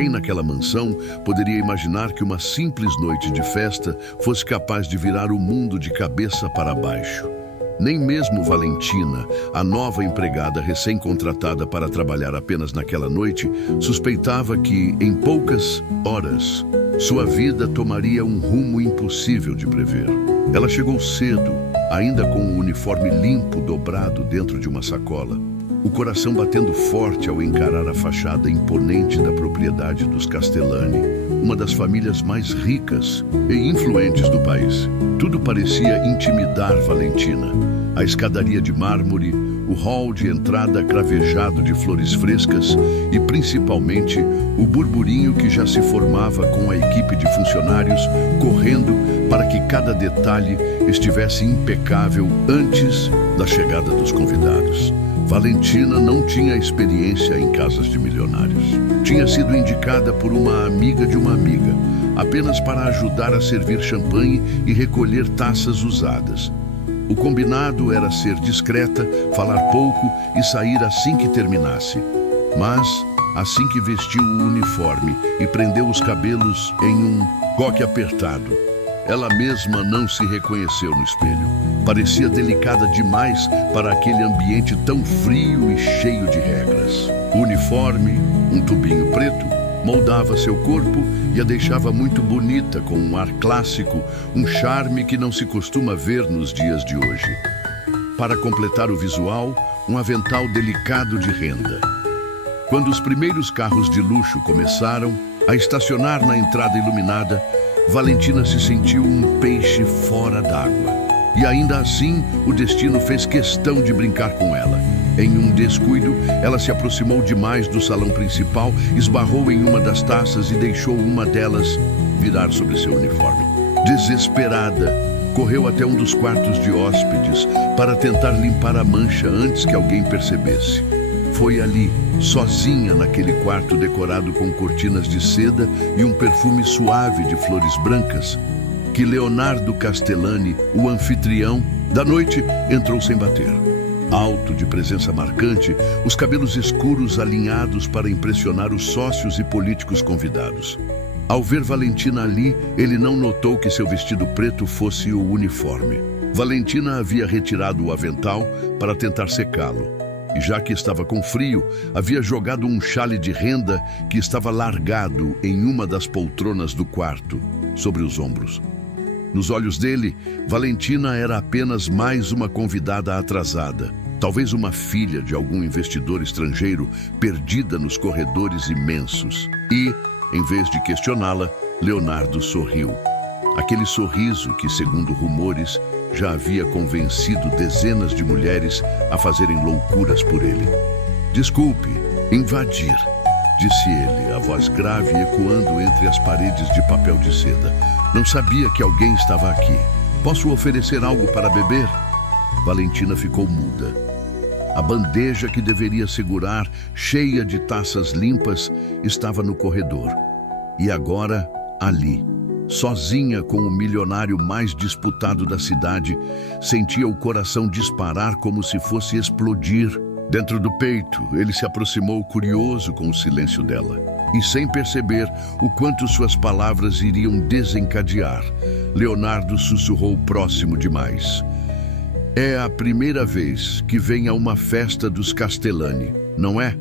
ninguém naquela mansão poderia imaginar que uma simples noite de festa fosse capaz de virar o mundo de cabeça para baixo. Nem mesmo Valentina, a nova empregada recém-contratada para trabalhar apenas naquela noite, suspeitava que, em poucas horas, sua vida tomaria um rumo impossível de prever. Ela chegou cedo, ainda com um uniforme limpo dobrado dentro de uma sacola, o coração batendo forte ao encarar a fachada imponente da propriedade dos Castellani, uma das famílias mais ricas e influentes do país. Tudo parecia intimidar Valentina. A escadaria de mármore, o hall de entrada cravejado de flores frescas e, principalmente, o burburinho que já se formava com a equipe de funcionários correndo para que cada detalhe estivesse impecável antes da chegada dos convidados. Valentina não tinha experiência em casas de milionários. Tinha sido indicada por uma amiga de uma amiga, apenas para ajudar a servir champanhe e recolher taças usadas. O combinado era ser discreta, falar pouco e sair assim que terminasse. Mas, assim que vestiu o uniforme e prendeu os cabelos em um coque apertado, ela mesma não se reconheceu no espelho. Parecia delicada demais para aquele ambiente tão frio e cheio de regras. O uniforme, um tubinho preto, moldava seu corpo e a deixava muito bonita, com um ar clássico, um charme que não se costuma ver nos dias de hoje. Para completar o visual, um avental delicado de renda. Quando os primeiros carros de luxo começaram a estacionar na entrada iluminada, Valentina se sentiu um peixe fora d'água. E ainda assim, o destino fez questão de brincar com ela. Em um descuido, ela se aproximou demais do salão principal, esbarrou em uma das taças e deixou uma delas virar sobre seu uniforme. Desesperada, correu até um dos quartos de hóspedes para tentar limpar a mancha antes que alguém percebesse. Foi ali, sozinha naquele quarto decorado com cortinas de seda e um perfume suave de flores brancas, que Leonardo Castellani, o anfitrião da noite, entrou sem bater. Alto, de presença marcante, os cabelos escuros alinhados para impressionar os sócios e políticos convidados. Ao ver Valentina ali, ele não notou que seu vestido preto fosse o uniforme. Valentina havia retirado o avental para tentar secá-lo. E já que estava com frio, havia jogado um chale de renda que estava largado em uma das poltronas do quarto, sobre os ombros. Nos olhos dele, Valentina era apenas mais uma convidada atrasada, talvez uma filha de algum investidor estrangeiro perdida nos corredores imensos. E, em vez de questioná-la, Leonardo sorriu. Aquele sorriso que, segundo rumores, já havia convencido dezenas de mulheres a fazerem loucuras por ele. "Desculpe, invadir", disse ele, a voz grave ecoando entre as paredes de papel de seda. "Não sabia que alguém estava aqui. Posso oferecer algo para beber?" Valentina ficou muda. A bandeja que deveria segurar, cheia de taças limpas, estava no corredor. E agora, ali, sozinha com o milionário mais disputado da cidade, sentia o coração disparar como se fosse explodir. Dentro do peito, ele se aproximou curioso com o silêncio dela. E sem perceber o quanto suas palavras iriam desencadear, Leonardo sussurrou próximo demais. "É a primeira vez que vem a uma festa dos Castellani, não é?"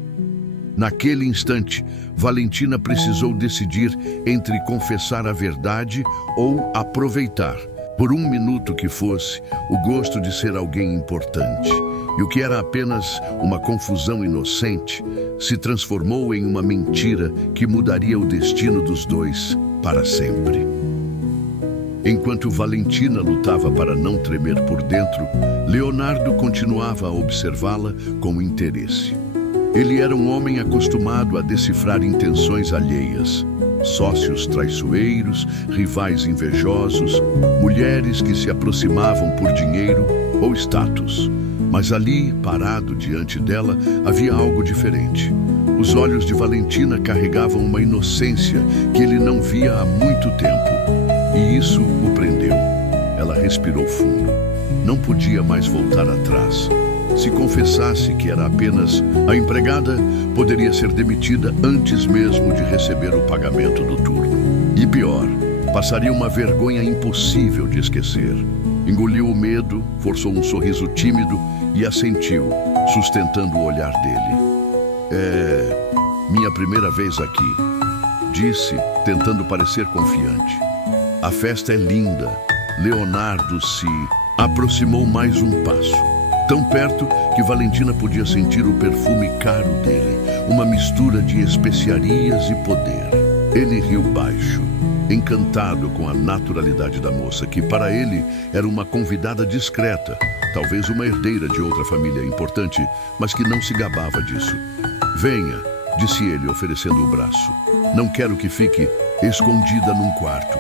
Naquele instante, Valentina precisou decidir entre confessar a verdade ou aproveitar, por um minuto que fosse, o gosto de ser alguém importante. E o que era apenas uma confusão inocente se transformou em uma mentira que mudaria o destino dos dois para sempre. Enquanto Valentina lutava para não tremer por dentro, Leonardo continuava a observá-la com interesse. Ele era um homem acostumado a decifrar intenções alheias. Sócios traiçoeiros, rivais invejosos, mulheres que se aproximavam por dinheiro ou status. Mas ali, parado diante dela, havia algo diferente. Os olhos de Valentina carregavam uma inocência que ele não via há muito tempo. E isso o prendeu. Ela respirou fundo. Não podia mais voltar atrás. Se confessasse que era apenas a empregada, poderia ser demitida antes mesmo de receber o pagamento do turno. E pior, passaria uma vergonha impossível de esquecer. Engoliu o medo, forçou um sorriso tímido e assentiu, sustentando o olhar dele. "É minha primeira vez aqui", disse, tentando parecer confiante. "A festa é linda." Leonardo se aproximou mais um passo, tão perto que Valentina podia sentir o perfume caro dele, uma mistura de especiarias e poder. Ele riu baixo, encantado com a naturalidade da moça, que para ele era uma convidada discreta, talvez uma herdeira de outra família importante, mas que não se gabava disso. "Venha", disse ele, oferecendo o braço. "Não quero que fique escondida num quarto.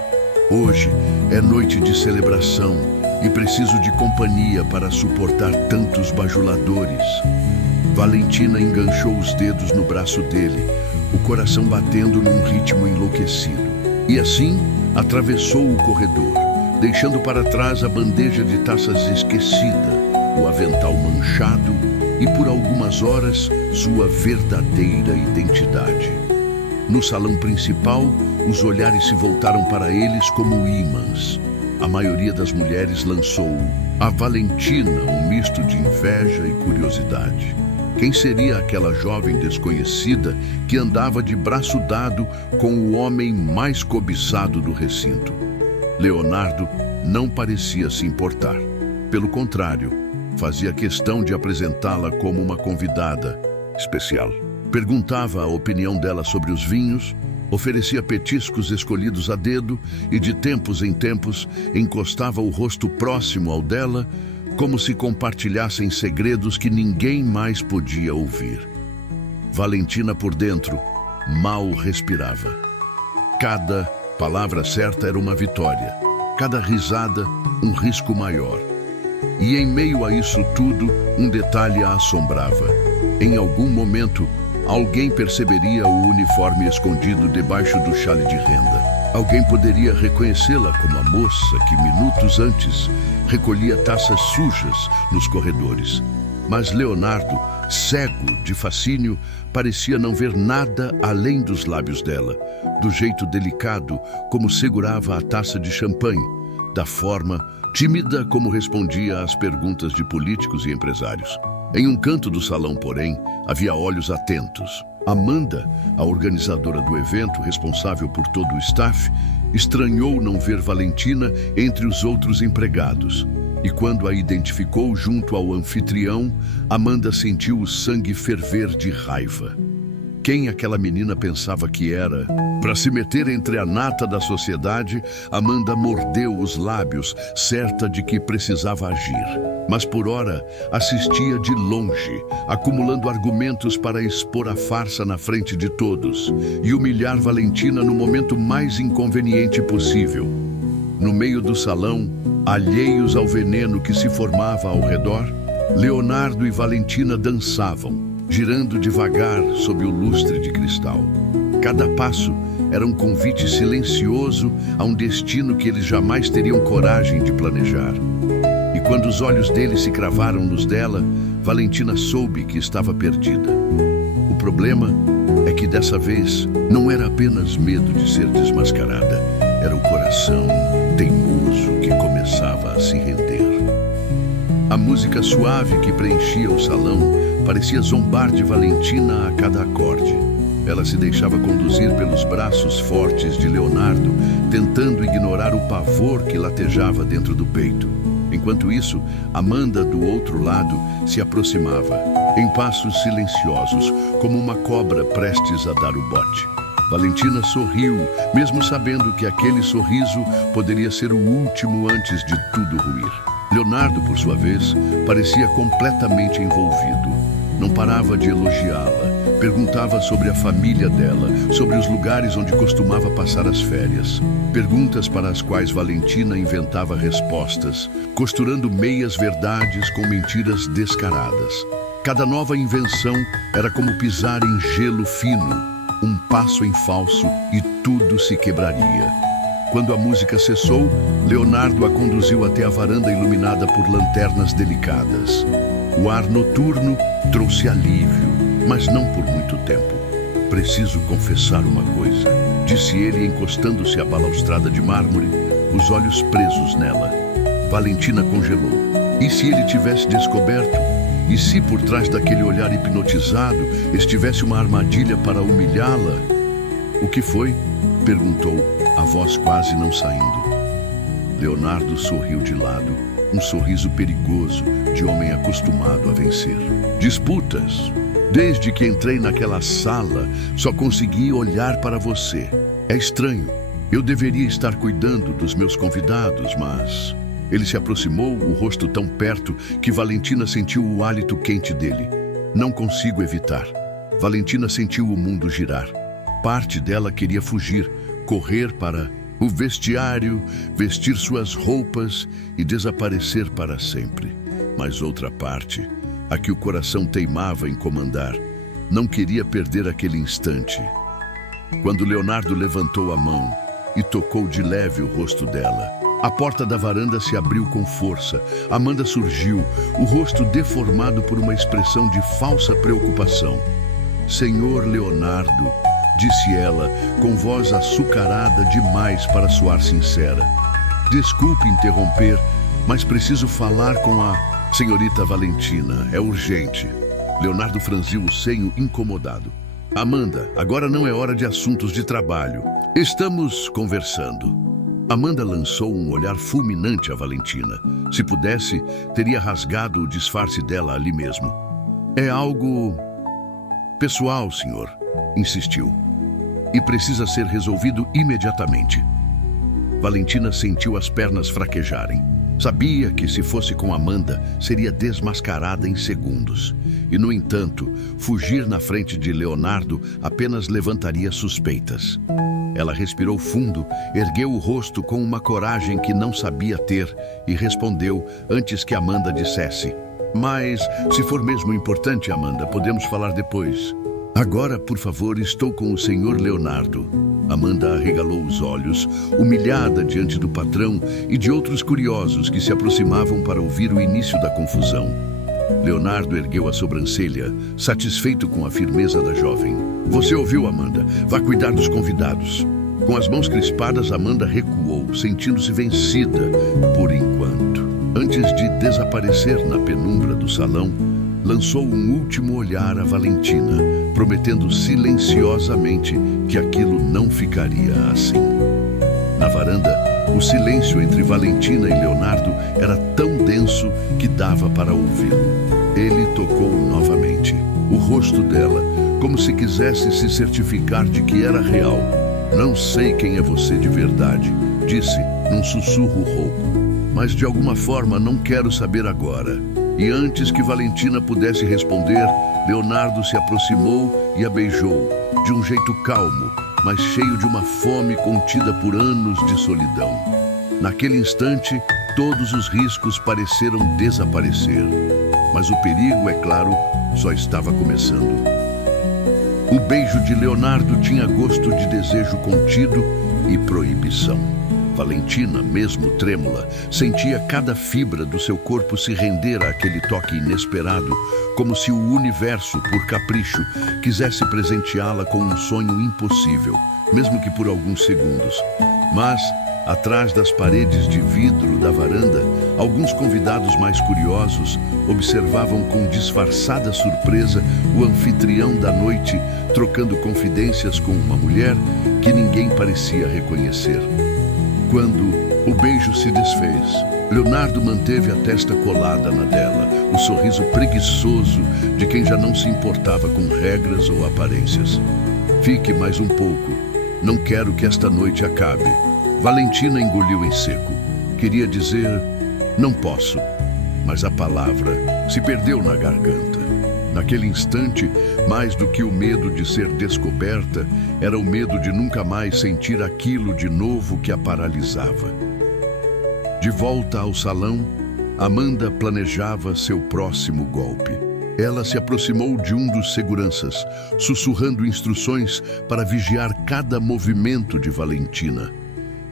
Hoje é noite de celebração e preciso de companhia para suportar tantos bajuladores." Valentina enganchou os dedos no braço dele, o coração batendo num ritmo enlouquecido. E assim atravessou o corredor, deixando para trás a bandeja de taças esquecida, o avental manchado e, por algumas horas, sua verdadeira identidade. No salão principal, os olhares se voltaram para eles como ímãs. A maioria das mulheres lançou a Valentina um misto de inveja e curiosidade. Quem seria aquela jovem desconhecida que andava de braço dado com o homem mais cobiçado do recinto? Leonardo não parecia se importar. Pelo contrário, fazia questão de apresentá-la como uma convidada especial. Perguntava a opinião dela sobre os vinhos, oferecia petiscos escolhidos a dedo e, de tempos em tempos, encostava o rosto próximo ao dela, como se compartilhassem segredos que ninguém mais podia ouvir. Valentina, por dentro, mal respirava. Cada palavra certa era uma vitória, cada risada um risco maior. E em meio a isso tudo, um detalhe a assombrava. Em algum momento, alguém perceberia o uniforme escondido debaixo do chale de renda. Alguém poderia reconhecê-la como a moça que, minutos antes, recolhia taças sujas nos corredores. Mas Leonardo, cego de fascínio, parecia não ver nada além dos lábios dela, do jeito delicado como segurava a taça de champanhe, da forma tímida como respondia às perguntas de políticos e empresários. Em um canto do salão, porém, havia olhos atentos. Amanda, a organizadora do evento, responsável por todo o staff, estranhou não ver Valentina entre os outros empregados. E quando a identificou junto ao anfitrião, Amanda sentiu o sangue ferver de raiva. Quem aquela menina pensava que era? Para se meter entre a nata da sociedade, Amanda mordeu os lábios, certa de que precisava agir. Mas por ora, assistia de longe, acumulando argumentos para expor a farsa na frente de todos e humilhar Valentina no momento mais inconveniente possível. No meio do salão, alheios ao veneno que se formava ao redor, Leonardo e Valentina dançavam, girando devagar sob o lustre de cristal. Cada passo era um convite silencioso a um destino que eles jamais teriam coragem de planejar. E quando os olhos dele se cravaram nos dela, Valentina soube que estava perdida. O problema é que dessa vez não era apenas medo de ser desmascarada, era o coração teimoso que começava a se render. A música suave que preenchia o salão parecia zombar de Valentina a cada acorde. Ela se deixava conduzir pelos braços fortes de Leonardo, tentando ignorar o pavor que latejava dentro do peito. Enquanto isso, Amanda, do outro lado, se aproximava, em passos silenciosos, como uma cobra prestes a dar o bote. Valentina sorriu, mesmo sabendo que aquele sorriso poderia ser o último antes de tudo ruir. Leonardo, por sua vez, parecia completamente envolvido. Não parava de elogiá-la. Perguntava sobre a família dela, sobre os lugares onde costumava passar as férias. Perguntas para as quais Valentina inventava respostas, costurando meias verdades com mentiras descaradas. Cada nova invenção era como pisar em gelo fino, um passo em falso e tudo se quebraria. Quando a música cessou, Leonardo a conduziu até a varanda iluminada por lanternas delicadas. O ar noturno trouxe alívio, mas não por muito tempo. Preciso confessar uma coisa, disse ele encostando-se à balaustrada de mármore, os olhos presos nela. Valentina congelou. E se ele tivesse descoberto? E se por trás daquele olhar hipnotizado estivesse uma armadilha para humilhá-la? O que foi? Perguntou, a voz quase não saindo. Leonardo sorriu de lado, um sorriso perigoso de homem acostumado a vencer. Disputas. Desde que entrei naquela sala, só consegui olhar para você. É estranho. Eu deveria estar cuidando dos meus convidados, mas... Ele se aproximou, o rosto tão perto que Valentina sentiu o hálito quente dele. Não consigo evitar. Valentina sentiu o mundo girar. Parte dela queria fugir, correr para o vestiário, vestir suas roupas e desaparecer para sempre. Mas outra parte, a que o coração teimava em comandar, não queria perder aquele instante. Quando Leonardo levantou a mão e tocou de leve o rosto dela, a porta da varanda se abriu com força. Amanda surgiu, o rosto deformado por uma expressão de falsa preocupação. Senhor Leonardo, disse ela, com voz açucarada demais para soar sincera. Desculpe interromper, mas preciso falar com a senhorita Valentina. É urgente. Leonardo franziu o senho incomodado. Amanda, agora não é hora de assuntos de trabalho. Estamos conversando. Amanda lançou um olhar fulminante a Valentina. Se pudesse, teria rasgado o disfarce dela ali mesmo. É algo pessoal, senhor, insistiu. E precisa ser resolvido imediatamente. Valentina sentiu as pernas fraquejarem. Sabia que se fosse com Amanda, seria desmascarada em segundos. E, no entanto, fugir na frente de Leonardo apenas levantaria suspeitas. Ela respirou fundo, ergueu o rosto com uma coragem que não sabia ter e respondeu antes que Amanda dissesse. Mas, se for mesmo importante, Amanda, podemos falar depois. Agora, por favor, estou com o senhor Leonardo. Amanda arregalou os olhos, humilhada diante do patrão e de outros curiosos que se aproximavam para ouvir o início da confusão. Leonardo ergueu a sobrancelha, satisfeito com a firmeza da jovem. Você ouviu, Amanda? Vá cuidar dos convidados. Com as mãos crispadas, Amanda recuou, sentindo-se vencida por enquanto. Antes de desaparecer na penumbra do salão, lançou um último olhar a Valentina, prometendo silenciosamente que aquilo não ficaria assim. Na varanda, o silêncio entre Valentina e Leonardo era tão denso que dava para ouvi-lo. Ele tocou novamente o rosto dela, como se quisesse se certificar de que era real. Não sei quem é você de verdade, disse num sussurro rouco. Mas de alguma forma não quero saber agora. E antes que Valentina pudesse responder, Leonardo se aproximou e a beijou, de um jeito calmo, mas cheio de uma fome contida por anos de solidão. Naquele instante, todos os riscos pareceram desaparecer. Mas o perigo, é claro, só estava começando. O beijo de Leonardo tinha gosto de desejo contido e proibição. Valentina, mesmo trêmula, sentia cada fibra do seu corpo se render àquele toque inesperado, como se o universo, por capricho, quisesse presenteá-la com um sonho impossível, mesmo que por alguns segundos. Mas, atrás das paredes de vidro da varanda, alguns convidados mais curiosos observavam com disfarçada surpresa o anfitrião da noite trocando confidências com uma mulher que ninguém parecia reconhecer. Quando o beijo se desfez, Leonardo manteve a testa colada na dela, o sorriso preguiçoso de quem já não se importava com regras ou aparências. Fique mais um pouco. Não quero que esta noite acabe. Valentina engoliu em seco. Queria dizer, não posso, mas a palavra se perdeu na garganta. Naquele instante, mais do que o medo de ser descoberta, era o medo de nunca mais sentir aquilo de novo que a paralisava. De volta ao salão, Amanda planejava seu próximo golpe. Ela se aproximou de um dos seguranças, sussurrando instruções para vigiar cada movimento de Valentina.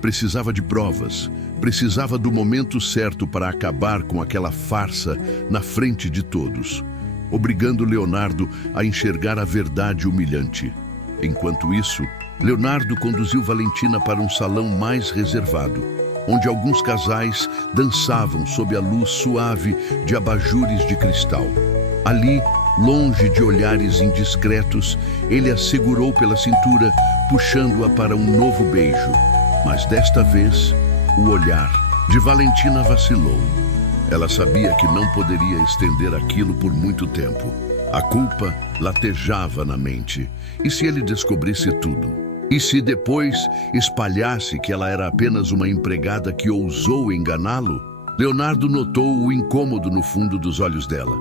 Precisava de provas, Precisava do momento certo para acabar com aquela farsa na frente de todos, obrigando Leonardo a enxergar a verdade humilhante. Enquanto isso, Leonardo conduziu Valentina para um salão mais reservado, onde alguns casais dançavam sob a luz suave de abajures de cristal. Ali, longe de olhares indiscretos, ele a segurou pela cintura, puxando-a para um novo beijo. Mas desta vez, o olhar de Valentina vacilou. Ela sabia que não poderia estender aquilo por muito tempo. A culpa latejava na mente. E se ele descobrisse tudo? E se depois espalhasse que ela era apenas uma empregada que ousou enganá-lo? Leonardo notou o incômodo no fundo dos olhos dela.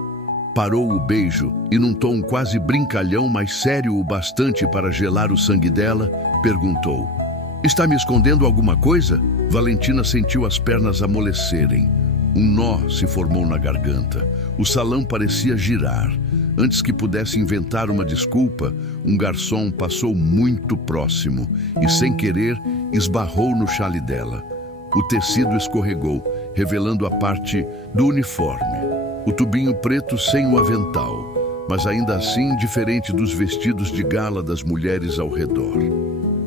Parou o beijo e, num tom quase brincalhão, mas sério o bastante para gelar o sangue dela, perguntou: "Está me escondendo alguma coisa?" Valentina sentiu as pernas amolecerem. Um nó se formou na garganta. O salão parecia girar. Antes que pudesse inventar uma desculpa, um garçom passou muito próximo e, sem querer, esbarrou no chale dela. O tecido escorregou, revelando a parte do uniforme. O tubinho preto sem o avental, mas ainda assim diferente dos vestidos de gala das mulheres ao redor.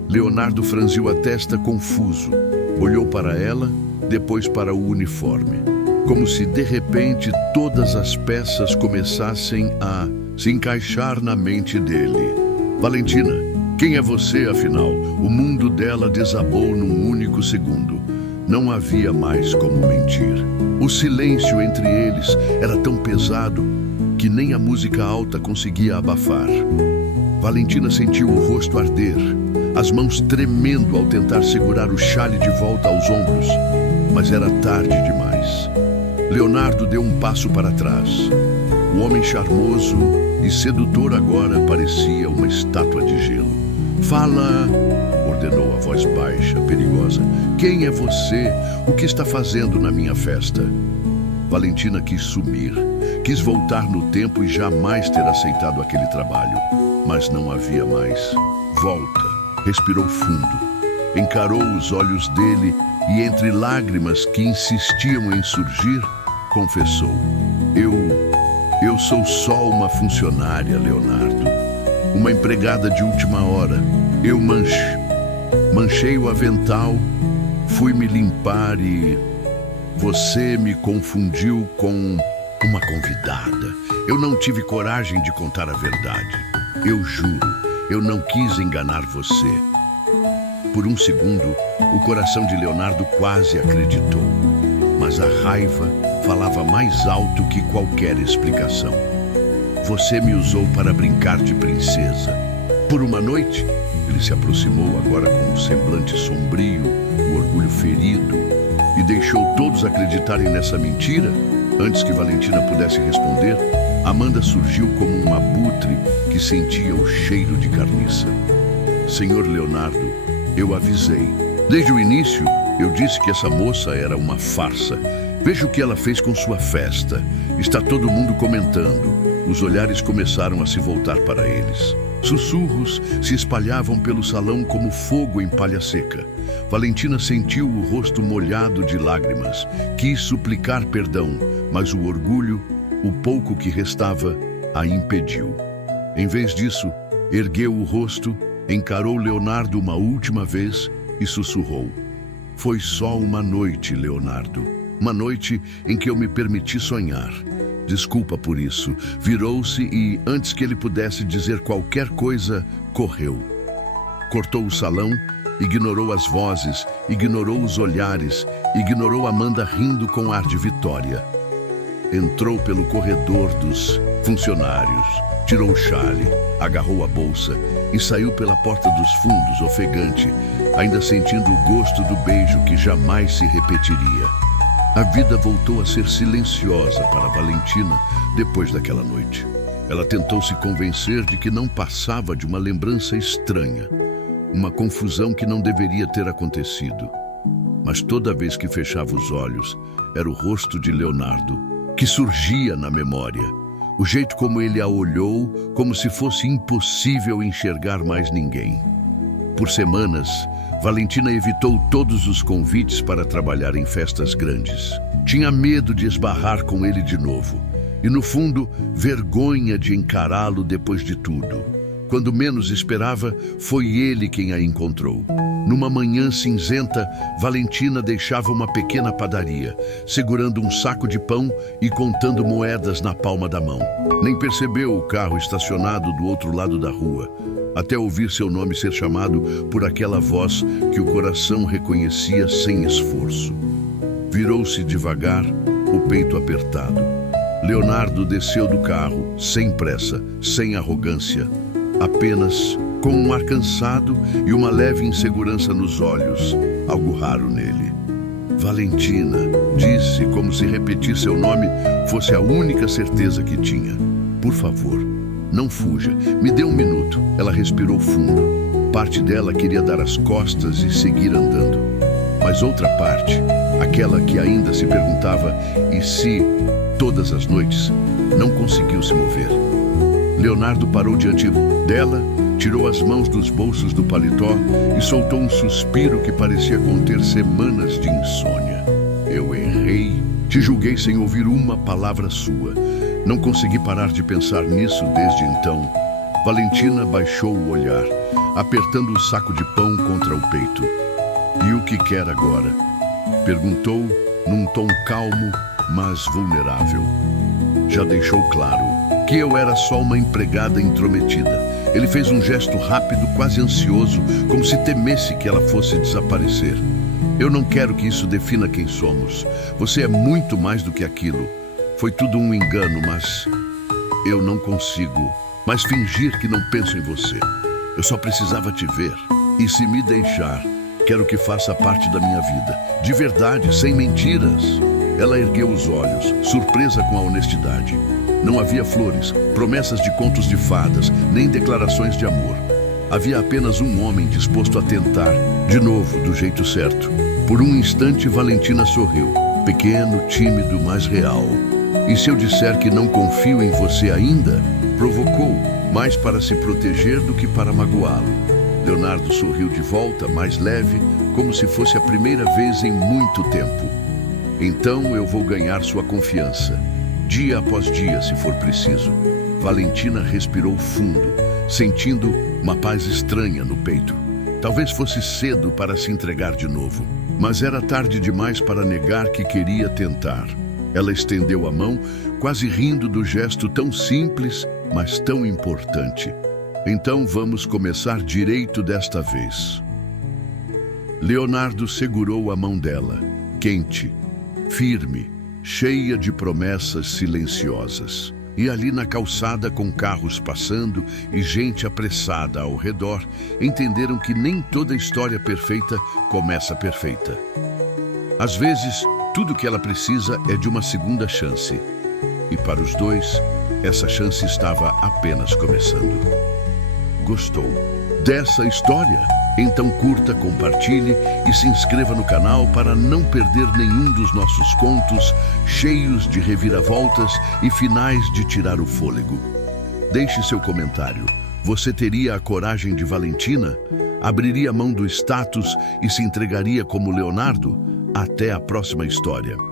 Leonardo franziu a testa confuso. Olhou para ela, depois para o uniforme. Como se de repente todas as peças começassem a se encaixar na mente dele. "Valentina, quem é você, afinal?" O mundo dela desabou num único segundo. Não havia mais como mentir. O silêncio entre eles era tão pesado que nem a música alta conseguia abafar. Valentina sentiu o rosto arder, as mãos tremendo ao tentar segurar o chale de volta aos ombros. Mas era tarde demais. Leonardo deu um passo para trás. O homem charmoso e sedutor agora parecia uma estátua de gelo. "Fala!" ordenou a voz baixa, perigosa. "Quem é você? O que está fazendo na minha festa?" Valentina quis sumir, quis voltar no tempo e jamais ter aceitado aquele trabalho. Mas não havia mais volta. Respirou fundo, encarou os olhos dele e, entre lágrimas que insistiam em surgir, confessou: Eu sou só uma funcionária, Leonardo. Uma empregada de última hora. Eu manchei o avental, fui me limpar e você me confundiu com uma convidada. Eu não tive coragem de contar a verdade. Eu juro, eu não quis enganar você." Por um segundo, o coração de Leonardo quase acreditou. Mas a raiva falava mais alto que qualquer explicação. "Você me usou para brincar de princesa. Por uma noite?" Ele se aproximou agora com um semblante sombrio, o orgulho ferido, e deixou todos acreditarem nessa mentira. Antes que Valentina pudesse responder, Amanda surgiu como um abutre que sentia o cheiro de carniça. "Senhor Leonardo, eu avisei. Desde o início, eu disse que essa moça era uma farsa. Veja o que ela fez com sua festa. Está todo mundo comentando." Os olhares começaram a se voltar para eles. Sussurros se espalhavam pelo salão como fogo em palha seca. Valentina sentiu o rosto molhado de lágrimas. Quis suplicar perdão, mas o orgulho, o pouco que restava, a impediu. Em vez disso, ergueu o rosto, encarou Leonardo uma última vez e sussurrou: "Foi só uma noite, Leonardo. Uma noite em que eu me permiti sonhar. Desculpa por isso." Virou-se e, antes que ele pudesse dizer qualquer coisa, correu. Cortou o salão, ignorou as vozes, ignorou os olhares, ignorou Amanda rindo com ar de vitória. Entrou pelo corredor dos funcionários, tirou o chale, agarrou a bolsa e saiu pela porta dos fundos, ofegante, ainda sentindo o gosto do beijo que jamais se repetiria. A vida voltou a ser silenciosa para Valentina depois daquela noite. Ela tentou se convencer de que não passava de uma lembrança estranha, uma confusão que não deveria ter acontecido. Mas toda vez que fechava os olhos, era o rosto de Leonardo que surgia na memória. O jeito como ele a olhou, como se fosse impossível enxergar mais ninguém. Por semanas, Valentina evitou todos os convites para trabalhar em festas grandes. Tinha medo de esbarrar com ele de novo. E, no fundo, vergonha de encará-lo depois de tudo. Quando menos esperava, foi ele quem a encontrou. Numa manhã cinzenta, Valentina deixava uma pequena padaria, segurando um saco de pão e contando moedas na palma da mão. Nem percebeu o carro estacionado do outro lado da rua, até ouvir seu nome ser chamado por aquela voz que o coração reconhecia sem esforço. Virou-se devagar, o peito apertado. Leonardo desceu do carro, sem pressa, sem arrogância, apenas com um ar cansado e uma leve insegurança nos olhos, algo raro nele. Valentina, disse como se repetir seu nome fosse a única certeza que tinha. Por favor, não fuja, me dê um minuto. Ela respirou fundo. Parte dela queria dar as costas e seguir andando. Mas outra parte, aquela que ainda se perguntava e se, todas as noites, não conseguiu se mover. Leonardo parou diante dela, tirou as mãos dos bolsos do paletó e soltou um suspiro que parecia conter semanas de insônia. Eu errei, te julguei sem ouvir uma palavra sua. Não consegui parar de pensar nisso desde então. Valentina baixou o olhar, apertando o saco de pão contra o peito. E o que quer agora? Perguntou num tom calmo, mas vulnerável. Já deixou claro que eu era só uma empregada intrometida. Ele fez um gesto rápido, quase ansioso, como se temesse que ela fosse desaparecer. Eu não quero que isso defina quem somos. Você é muito mais do que aquilo. Foi tudo um engano, mas eu não consigo mais fingir que não penso em você. Eu só precisava te ver. E se me deixar, quero que faça parte da minha vida. De verdade, sem mentiras. Ela ergueu os olhos, surpresa com a honestidade. Não havia flores, promessas de contos de fadas, nem declarações de amor. Havia apenas um homem disposto a tentar, de novo, do jeito certo. Por um instante, Valentina sorriu. Pequeno, tímido, mas real. E se eu disser que não confio em você ainda? Provocou, mais para se proteger do que para magoá-lo. Leonardo sorriu de volta, mais leve, como se fosse a primeira vez em muito tempo. Então eu vou ganhar sua confiança. Dia após dia, se for preciso. Valentina respirou fundo, sentindo uma paz estranha no peito. Talvez fosse cedo para se entregar de novo, mas era tarde demais para negar que queria tentar. Ela estendeu a mão, quase rindo do gesto tão simples, mas tão importante. Então vamos começar direito desta vez. Leonardo segurou a mão dela, quente, firme, cheia de promessas silenciosas. E ali na calçada, com carros passando e gente apressada ao redor, entenderam que nem toda história perfeita começa perfeita. Às vezes, tudo que ela precisa é de uma segunda chance. E para os dois, essa chance estava apenas começando. Gostou dessa história? Então curta, compartilhe e se inscreva no canal para não perder nenhum dos nossos contos cheios de reviravoltas e finais de tirar o fôlego. Deixe seu comentário. Você teria a coragem de Valentina? Abriria mão do status e se entregaria como Leonardo? Até a próxima história.